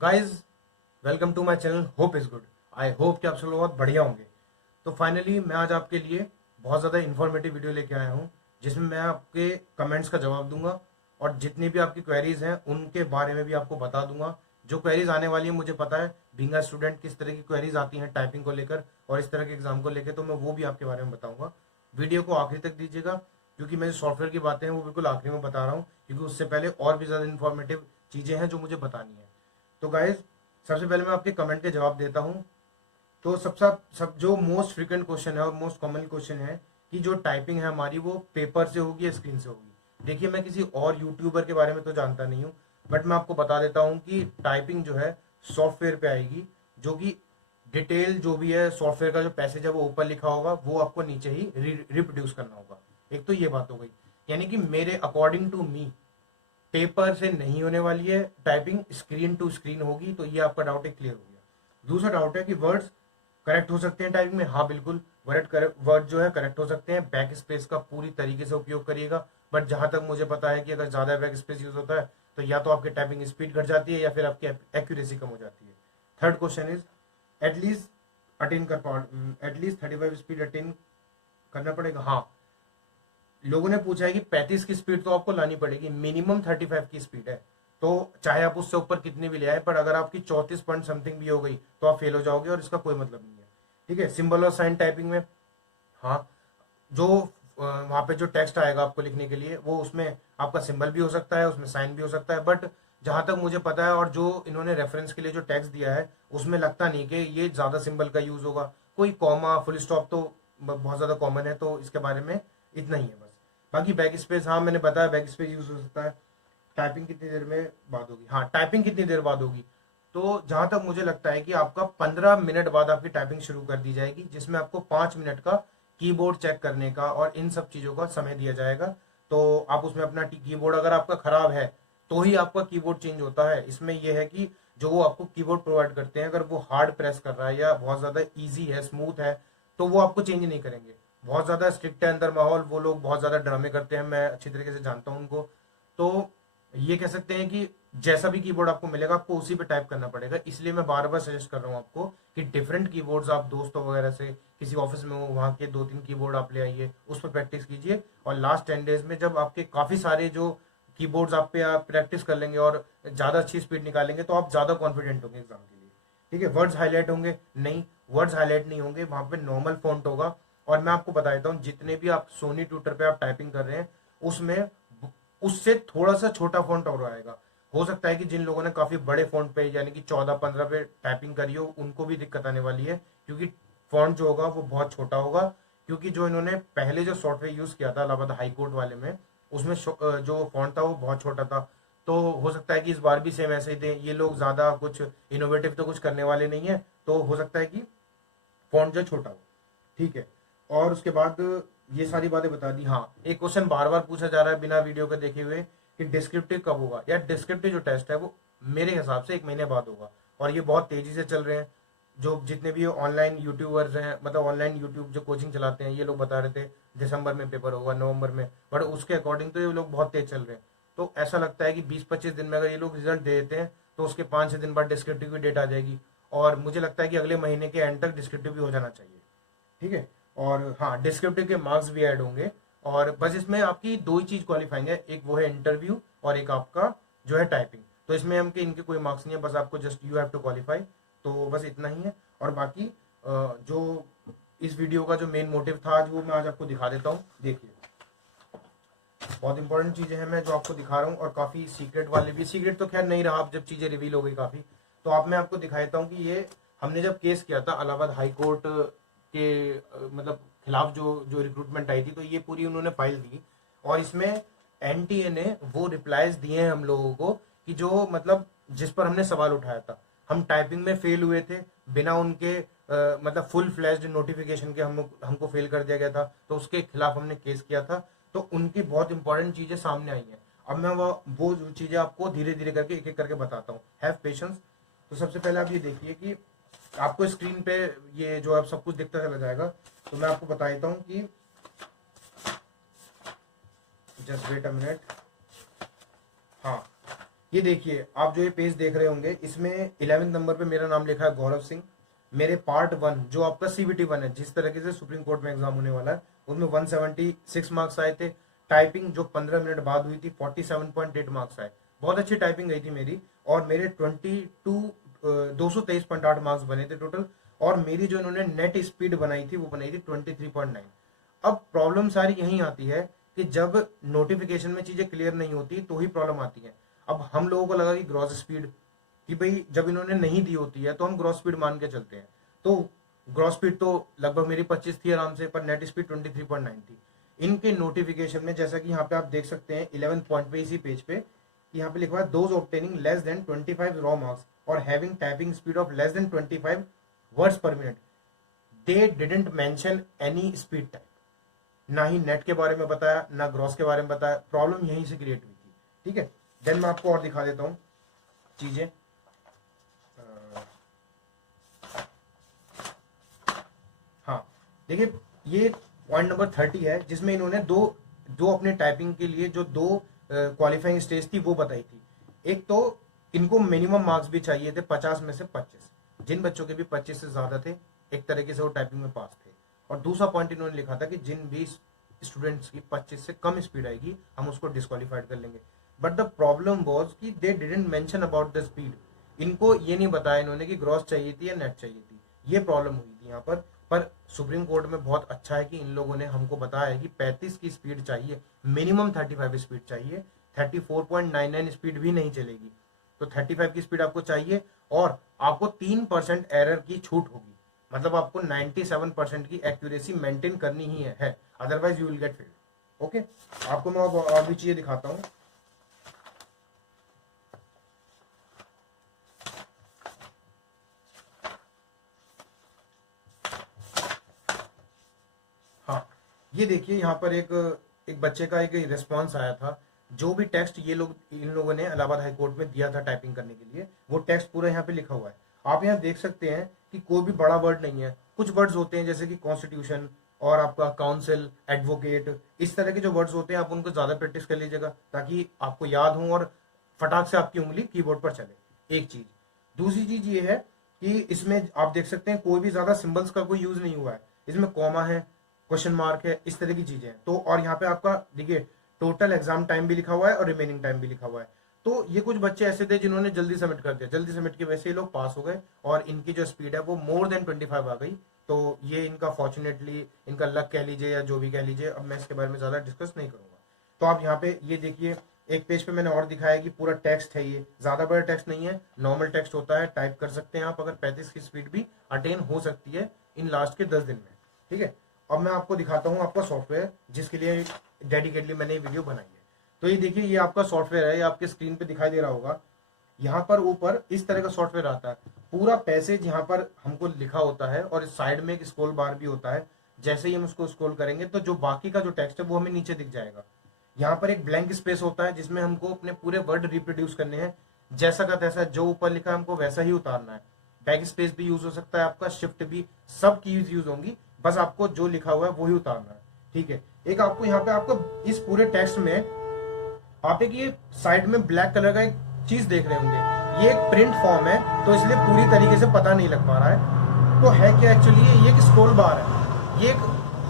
Guys, welcome to my channel. Hope is good. I hope कि आप सब लोग बहुत बढ़िया होंगे। तो फाइनली मैं आज आपके लिए बहुत ज़्यादा इन्फॉर्मेटिव वीडियो लेके आया हूँ, जिसमें मैं आपके कमेंट्स का जवाब दूंगा और जितनी भी आपकी क्वेरीज हैं उनके बारे में भी आपको बता दूंगा। जो क्वेरीज आने वाली है मुझे पता है, बीइंग अ स्टूडेंट किस तरह की क्वेरीज आती हैं टाइपिंग को लेकर और इस तरह के एग्जाम को लेकर, तो मैं वो भी आपके बारे में बताऊंगा। वीडियो को आखिरी तक दीजिएगा, क्योंकि मैं जो सॉफ्टवेयर की बातें हैं वो बिल्कुल आखिरी में बता रहा हूँ, क्योंकि उससे पहले और भी ज़्यादा इन्फॉर्मेटिव चीज़ें हैं जो मुझे बतानी है। तो गाइज, सबसे पहले मैं आपके कमेंट के जवाब देता हूँ। तो सब जो मोस्ट फ्रिक्वेंट क्वेश्चन है और मोस्ट कॉमन क्वेश्चन है कि जो टाइपिंग है हमारी वो पेपर से होगी या स्क्रीन से होगी। देखिए, मैं किसी और यूट्यूबर के बारे में तो जानता नहीं हूँ, बट मैं आपको बता देता हूँ कि टाइपिंग जो है सॉफ्टवेयर पे आएगी, जो कि डिटेल जो भी है सॉफ्टवेयर का जो पैसेज है वो ऊपर लिखा होगा, वो आपको नीचे ही रिप्रोड्यूस करना होगा। एक तो ये बात हो गई, यानी कि मेरे अकॉर्डिंग टू मी पेपर से नहीं होने वाली है टाइपिंग, स्क्रीन टू स्क्रीन होगी। तो ये आपका डाउट है क्लियर हो गया। दूसरा डाउट है कि वर्ड्स करेक्ट हो सकते हैं टाइपिंग में। हाँ बिल्कुल, वर्ड जो है करेक्ट हो सकते हैं। बैक स्पेस का पूरी तरीके से उपयोग करिएगा, बट जहां तक मुझे पता है कि अगर ज्यादा बैक स्पेस यूज होता है तो या तो आपकी टाइपिंग स्पीड घट जाती है या फिर आपकी एक्यूरेसी कम हो जाती है। Third question is at least attain कर एटलीस्ट 35 स्पीड अटेन करना पड़ेगा। हाँ, लोगों ने पूछा है कि 35 की स्पीड तो आपको लानी पड़ेगी, मिनिमम 35 की स्पीड है। तो चाहे आप उससे ऊपर कितनी भी ले आए, पर अगर आपकी 34 पॉइंट समथिंग भी हो गई तो आप फेल हो जाओगे और इसका कोई मतलब नहीं है। ठीक है। सिंबल और साइन टाइपिंग में, हाँ, जो वहां पे जो टेक्स्ट आएगा आपको लिखने के लिए, वो उसमें आपका सिंबल भी हो सकता है, उसमें साइन भी हो सकता है, बट जहां तक मुझे पता है और जो इन्होंने रेफरेंस के लिए जो टेक्स्ट दिया है उसमें लगता नहीं कि ये ज्यादा सिंबल का यूज होगा। कोई कॉमा फुल स्टॉप तो बहुत ज्यादा कॉमन है, तो इसके बारे में इतना ही है बस। बाकी बैक स्पेस, हाँ मैंने बताया बैक स्पेस यूज हो सकता है। टाइपिंग कितनी देर में बाद होगी? हाँ, टाइपिंग कितनी देर बाद होगी, तो जहां तक मुझे लगता है कि आपका 15 मिनट बाद आपकी टाइपिंग शुरू कर दी जाएगी, जिसमें आपको 5 मिनट का कीबोर्ड चेक करने का और इन सब चीजों का समय दिया जाएगा। तो आप उसमें अपना कीबोर्ड अगर आपका खराब है तो ही आपका कीबोर्ड चेंज होता है। इसमें यह है कि जो वो आपको कीबोर्ड प्रोवाइड करते हैं, अगर वो हार्ड प्रेस कर रहा है या बहुत ज्यादा इजी है, स्मूथ है, तो वो आपको चेंज नहीं करेंगे। बहुत ज्यादा स्ट्रिक्ट है अंदर माहौल, वो लोग बहुत ज्यादा ड्रामे करते हैं, मैं अच्छी तरीके से जानता हूँ उनको। तो ये कह सकते हैं कि जैसा भी कीबोर्ड आपको मिलेगा आपको उसी पे टाइप करना पड़ेगा। इसलिए मैं बार बार सजेस्ट कर रहा हूँ आपको कि डिफरेंट कीबोर्ड्स आप दोस्तों वगैरह से, किसी ऑफिस में हो वहाँ के 2-3 कीबोर्ड आप ले आइए, उस पर प्रैक्टिस कीजिए। और लास्ट 10 डेज में जब आपके काफी सारे जो कीबोर्ड्स आप प्रैक्टिस कर लेंगे और ज्यादा अच्छी स्पीड निकालेंगे, तो आप ज्यादा कॉन्फिडेंट होंगे एग्जाम के लिए। ठीक है। वर्ड्स हाईलाइट होंगे? नहीं, वर्ड्स हाईलाइट नहीं होंगे, वहां पे नॉर्मल फॉन्ट होगा। और मैं आपको बता देता हूँ, जितने भी आप सोनी ट्यूटर पे आप टाइपिंग कर रहे हैं उसमें उससे थोड़ा सा छोटा फॉन्ट और आएगा। हो सकता है कि जिन लोगों ने काफी बड़े फॉन्ट पे यानी कि 14-15 पे टाइपिंग करी हो उनको भी दिक्कत आने वाली है, क्योंकि फॉन्ट जो होगा वो बहुत छोटा होगा। क्योंकि जो इन्होंने पहले जो सॉफ्टवेयर यूज किया था इलाहाबाद हाई कोर्ट वाले में, उसमें जो फॉन्ट था वो बहुत छोटा था। तो हो सकता है कि इस बार भी सेम ऐसे ही दें। ये लोग ज्यादा कुछ इनोवेटिव तो कुछ करने वाले नहीं है, तो हो सकता है कि फॉन्ट जो छोटा हो। ठीक है। और उसके बाद ये सारी बातें बता दी। हाँ, एक क्वेश्चन बार बार पूछा जा रहा है बिना वीडियो के देखे हुए कि डिस्क्रिप्टिव कब होगा। यार, डिस्क्रिप्टिव जो टेस्ट है वो मेरे हिसाब से 1 महीने बाद होगा, और ये बहुत तेजी से चल रहे हैं। जो जितने भी ऑनलाइन यूट्यूबर्स हैं, मतलब ऑनलाइन यूट्यूब जो कोचिंग चलाते हैं, ये लोग बता रहे थे दिसंबर में पेपर होगा, नवंबर में, बट उसके अकॉर्डिंग तो ये लोग बहुत तेज चल रहे हैं। तो ऐसा लगता है कि 20-25 दिन में अगर ये लोग रिजल्ट दे देते हैं तो उसके 5-6 दिन बाद डिस्क्रिप्टिव की डेट आ जाएगी। और मुझे लगता है कि अगले महीने के एंड तक डिस्क्रिप्टिव भी हो जाना चाहिए। ठीक है। और हाँ, डिस्क्रिप्टिव के मार्क्स भी ऐड होंगे। और बस इसमें आपकी दो ही चीज क्वालिफाइंग है, एक वो है इंटरव्यू और एक आपका जो है टाइपिंग। तो इसमें हमके इनके कोई मार्क्स नहीं है, बस आपको just you have to qualify. तो बस इतना ही है। और बाकी जो इस वीडियो का जो मेन मोटिव था आज, वो मैं आज आपको दिखा देता हूँ। देखिए, बहुत इंपॉर्टेंट चीजें हैं मैं जो आपको दिखा रहा हूँ, और काफी सीक्रेट वाले भी। सीक्रेट तो खैर नहीं रहा, अब जब चीजें रिवील हो गई काफी, तो आप मैं आपको दिखा देता हूँ कि ये हमने जब केस किया था इलाहाबाद हाई कोर्ट के मतलब खिलाफ, जो जो रिक्रूटमेंट आई थी, तो ये पूरी उन्होंने फाइल दी। और इसमें एनटीए ने वो रिप्लाईज दिए हैं हम लोगों को कि जो मतलब जिस पर हमने सवाल उठाया था। हम टाइपिंग में फेल हुए थे बिना उनके मतलब फुल फ्लैश्ड नोटिफिकेशन के, हमको फेल कर दिया गया था, तो उसके खिलाफ हमने केस किया था। तो उनकी बहुत इंपॉर्टेंट चीजें सामने आई हैं। अब मैं वो चीजें आपको धीरे धीरे करके एक एक करके बताता हूँ। Have patience. तो सबसे पहले आप ये देखिए कि आपको स्क्रीन पे ये जो अब सब कुछ दिखता चला जाएगा। तो मैं आपको बता देता हूँ कि जस्ट वेट अ मिनट। हाँ, ये देखिए, आप जो ये पेज देख रहे होंगे इसमें 11 नंबर पे मेरा नाम लिखा है गौरव सिंह। मेरे पार्ट 1 जो आपका CBT 1 है, जिस तरीके से सुप्रीम कोर्ट में एग्जाम होने वाला है, उसमें 176 मार्क्स आए थे। टाइपिंग जो 15 मिनट बाद हुई थी 47.8 मार्क्स आए। बहुत अच्छी टाइपिंग गई थी मेरी। और मेरे 223.8 मार्क्स बने थे टोटल। और मेरी जो इन्होंने नेट स्पीड बनाई थी वो बनाई थी 23.9। अब प्रॉब्लम सारी यही आती है कि जब नोटिफिकेशन में चीजें क्लियर नहीं होती तो ही प्रॉब्लम आती है। अब हम लोगों को लगा कि ग्रॉस स्पीड, कि भाई जब इन्होंने नहीं दी होती है तो हम ग्रॉस स्पीड मान के चलते हैं। तो ग्रॉस स्पीड तो लगभग मेरी 25 थी आराम से, पर नेट स्पीड 23.9 थी। इनके नोटिफिकेशन में जैसा कि यहाँ पे आप देख सकते हैं 11 पॉइंट पे, इसी पेज पे यहाँ पे लिखा हुआ है those obtaining less than 25 raw marks और having typing speed of less than 25 words per minute, they didn't mention any speed type. ना ही नेट के बारे में बताया, ना ग्रॉस के बारे में बताया। प्रॉब्लम यहीं से क्रिएट हुई थी। ठीक है, देन मैं आपको और दिखा देता हूं चीजें। हाँ देखिए, ये पॉइंट नंबर 30 है जिसमें इन्होंने दो दो अपने टाइपिंग के लिए जो दो क्वालिफाइंग स्टेज थी वो बताई थी। एक तो इनको मिनिमम मार्क्स भी चाहिए थे 50 में से 25। जिन बच्चों के भी 25 से ज्यादा थे एक तरीके से वो टाइपिंग में पास थे। और दूसरा पॉइंट इन्होंने लिखा था कि जिन भी स्टूडेंट्स की 25 से कम स्पीड आएगी हम उसको डिस्क्वालीफाइड कर लेंगे। बट द प्रॉब्लम वॉज कि दे didn't mention about the speed. इनको ये नहीं बताया इन्होंने कि ग्रॉस चाहिए थी या नेट चाहिए थी। ये प्रॉब्लम हुई थी यहाँ पर सुप्रीम कोर्ट में बहुत अच्छा है कि इन लोगों ने हमको बताया है कि 35 की स्पीड चाहिए, मिनिमम 35 स्पीड चाहिए। 34.99 स्पीड भी नहीं चलेगी। तो 35 की स्पीड आपको चाहिए और आपको 3% एरर की छूट होगी। मतलब आपको 97% की एक्यूरेसी मेंटेन करनी ही है, otherwise you will get failed. Okay, आपको मैं और भी चीजें दिखाता हूं। हाँ, ये देखिए यहाँ पर एक बच्चे का एक रिस्पॉन्स आया था। जो भी टेक्स्ट इन लोगों ने इलाहाबाद हाई कोर्ट में दिया था टाइपिंग करने के लिए, वो टेक्स्ट पूरा यहाँ पे लिखा हुआ है। आप यहाँ देख सकते हैं कि कोई भी बड़ा वर्ड नहीं है। कुछ वर्ड्स होते हैं जैसे कि कॉन्स्टिट्यूशन और आपका काउंसिल, एडवोकेट, इस तरह के जो वर्ड्स होते हैं आप उनको ज्यादा प्रैक्टिस कर लीजिएगा ताकि आपको याद हो और फटाक से आपकी उंगली कीबोर्ड पर चले। एक चीज। दूसरी चीज ये है कि इसमें आप देख सकते हैं कोई भी ज्यादा सिंबल्स का कोई यूज नहीं हुआ है। इसमें कॉमा है, क्वेश्चन मार्क है, इस तरह की चीजें हैं। तो और यहाँ पे आपका देखिए टोटल एग्जाम टाइम भी लिखा हुआ है और रिमेनिंग टाइम भी लिखा हुआ है। तो ये कुछ बच्चे ऐसे थे जिन्होंने जल्दी सबमिट कर दिया, जल्दी सबमिट की वजह से ये लोग पास हो गए और इनकी जो स्पीड है वो मोर देन 25 आ गई। तो ये इनका फॉर्चुनेटली इनका लक कह लीजिए या जो भी कह लीजिए, अब मैं इसके बारे में ज्यादा डिस्कस नहीं करूंगा। तो आप यहाँ पे ये देखिए, एक पेज पे मैंने और दिखाया कि पूरा टेक्स्ट है, ये ज्यादा बड़ा टेक्स्ट नहीं है, नॉर्मल टेक्स्ट होता है, टाइप कर सकते हैं आप। अगर 35 की स्पीड भी अटेन हो सकती है इन लास्ट के 10 दिन में। ठीक है, अब मैं आपको दिखाता हूँ आपका सॉफ्टवेयर जिसके लिए डेडिकेटली मैंने ये वीडियो बनाई है। तो ये देखिए, ये आपका सॉफ्टवेयर है, ये आपके स्क्रीन पे दिखाई दे रहा होगा। यहाँ पर ऊपर इस तरह का सॉफ्टवेयर आता है। पूरा पैसेज यहाँ पर हमको लिखा होता है और इस साइड में एक स्क्रॉल बार भी होता है। जैसे ही हम उसको स्क्रॉल करेंगे तो जो बाकी का जो टेक्स्ट है वो हमें नीचे दिख जाएगा। यहाँ पर एक ब्लैंक स्पेस होता है जिसमें हमको अपने पूरे वर्ड रिप्रोड्यूस करने हैं। जैसा का तैसा जो ऊपर लिखा है हमको वैसा ही उतारना है। बैक स्पेस भी यूज हो सकता है आपका, शिफ्ट भी, सब कीज यूज होंगी। बस आपको जो लिखा हुआ है वही उतारना है। ठीक है, एक आपको यहाँ पे आपको इस पूरे टेक्स्ट में आप एक ये साइड में ब्लैक कलर का एक चीज देख रहे होंगे। ये एक प्रिंट फॉर्म है तो इसलिए पूरी तरीके से पता नहीं लग पा रहा है। तो है क्या एक्चुअली, ये एक स्क्रॉल बार है। ये एक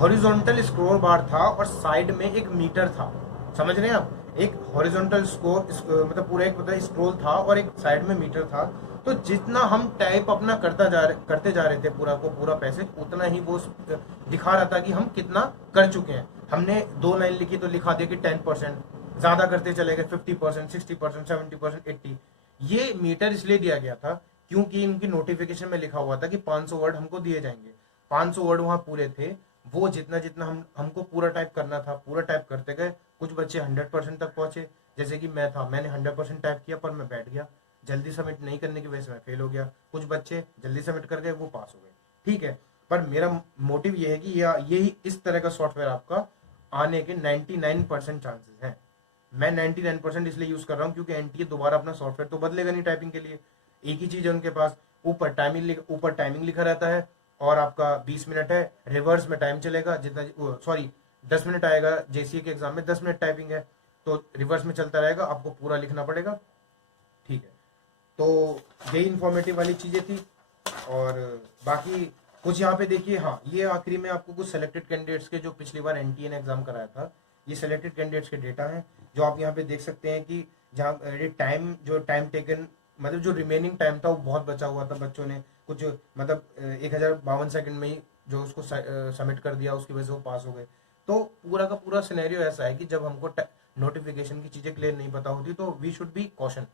हॉरिजॉन्टल स्क्रॉल बार था और साइड में एक मीटर था। समझ रहे हैं आप, एक हॉरिजॉन्टल मतलब पूरा एक मतलब स्क्रॉल था और एक साइड में मीटर था। तो जितना हम टाइप अपना करते जा रहे थे पूरा को पूरा पैसेज, उतना ही वो दिखा रहा था कि हम कितना कर चुके हैं। हमने 2 लाइन लिखी तो लिखा दिया कि 10%, ज्यादा करते चले गए 50%, 60%, 70%, 80। ये मीटर इसलिए दिया गया था क्योंकि इनकी नोटिफिकेशन में लिखा हुआ था कि 500 वर्ड हमको दिए जाएंगे। 500 वर्ड वहां पूरे थे। वो जितना जितना हमको पूरा टाइप करना था पूरा टाइप करते गए। कुछ बच्चे 100% तक पहुंचे, जैसे कि मैं था, मैंने 100% टाइप किया पर मैं बैठ गया। जल्दी सबमिट नहीं करने की वजह से मैं फेल हो गया। कुछ बच्चे जल्दी सबमिट कर गए, वो पास हो गए। ठीक है, पर मेरा मोटिव ये है कि यही इस तरह का सॉफ्टवेयर आपका आने के 99% चांसेस हैं। मैं 99% इसलिए यूज कर रहा हूँ क्योंकि एनटीए दोबारा अपना सॉफ्टवेयर तो बदलेगा नहीं टाइपिंग के लिए। एक ही चीज है उनके पास, ऊपर टाइमिंग लिखा रहता है और आपका 20 मिनट है। रिवर्स में टाइम चलेगा जितना, सॉरी 10 मिनट आएगा जेसीए के एग्जाम में, 10 मिनट टाइपिंग है तो रिवर्स में चलता रहेगा। आपको पूरा लिखना पड़ेगा तो यही इन्फॉर्मेटिव वाली चीज़ें थी। और बाकी कुछ यहाँ पे देखिए, हाँ ये आखिरी में आपको कुछ सेलेक्टेड कैंडिडेट्स के जो पिछली बार एनटीए ने एग्जाम कराया था, ये सेलेक्टेड कैंडिडेट्स के डेटा हैं जो आप यहाँ पे देख सकते हैं कि जहाँ टाइम जो टाइम टेकन, मतलब जो रिमेनिंग टाइम था वो बहुत बचा हुआ था, बच्चों ने कुछ मतलब 1052 सेकंड में ही जो उसको सबमिट कर दिया, उसकी वजह से वो पास हो गए। तो पूरा का पूरा सिनेरियो ऐसा है कि जब हमको नोटिफिकेशन की चीज़ें क्लियर नहीं पता होती तो वी शुड बी कॉशन,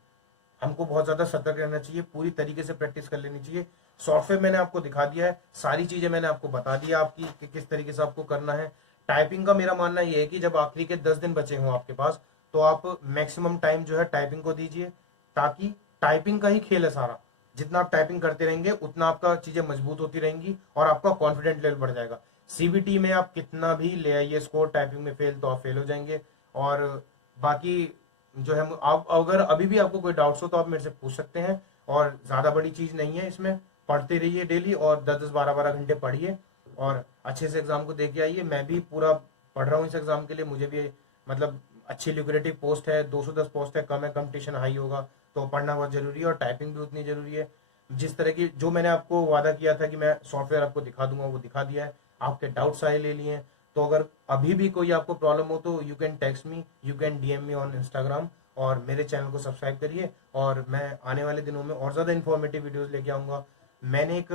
हमको बहुत ज़्यादा सतर्क रहना चाहिए, पूरी तरीके से प्रैक्टिस कर लेनी चाहिए। सॉफ्टवेयर मैंने आपको दिखा दिया है, सारी चीज़ें मैंने आपको बता दिया आपकी कि किस तरीके से आपको करना है। टाइपिंग का मेरा मानना ये है कि जब आखिरी के 10 दिन बचे हों आपके पास, तो आप मैक्सिमम टाइम जो है टाइपिंग को दीजिए, ताकि टाइपिंग का ही खेल है सारा। जितना आप टाइपिंग करते रहेंगे उतना आपका चीज़ें मजबूत होती रहेंगी और आपका कॉन्फिडेंट लेवल बढ़ जाएगा। सीबीटी में आप कितना भी ले आइए स्कोर, टाइपिंग में फेल तो आप फेल हो जाएंगे। और बाकी जो है, आप अगर अभी भी आपको कोई डाउट्स हो तो आप मेरे से पूछ सकते हैं, और ज़्यादा बड़ी चीज़ नहीं है इसमें। पढ़ते रहिए डेली और 10-10 12-12 घंटे पढ़िए और अच्छे से एग्ज़ाम को दे के आइए। मैं भी पूरा पढ़ रहा हूँ इस एग्ज़ाम के लिए, मुझे भी मतलब अच्छी ल्यूक्रेटिव पोस्ट है, 210 पोस्ट है, कम है, कंपटीशन हाई होगा, तो पढ़ना बहुत जरूरी है और टाइपिंग भी उतनी जरूरी है। जिस तरह की जो मैंने आपको वादा किया था कि मैं सॉफ्टवेयर आपको दिखा दूंगा, वो दिखा दिया है। आपके डाउट्स सारे ले लिए हैं, तो अगर अभी भी कोई आपको प्रॉब्लम हो तो you can text me, you can DM me on Instagram, और मेरे चैनल को सब्सक्राइब करिए। और मैं आने वाले दिनों में और ज़्यादा इन्फॉर्मेटिव वीडियोस लेके आऊँगा। मैंने एक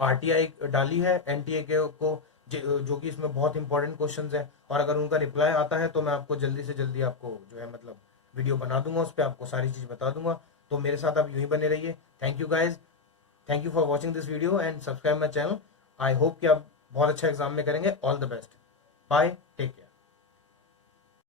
आरटीआई डाली है एनटीए के को, जो कि इसमें बहुत इंपॉर्टेंट क्वेश्चंस हैं, और अगर उनका रिप्लाई आता है तो मैं आपको जल्दी से जल्दी आपको जो है मतलब वीडियो बना दूंगा, उस पर आपको सारी चीज़ बता दूंगा। तो मेरे साथ आप यूं ही बने रहिए। Thank you guys, thank you for watching this video and subscribe my channel. I hope कि आप बहुत अच्छा एग्जाम में करेंगे। All the best, bye, take care.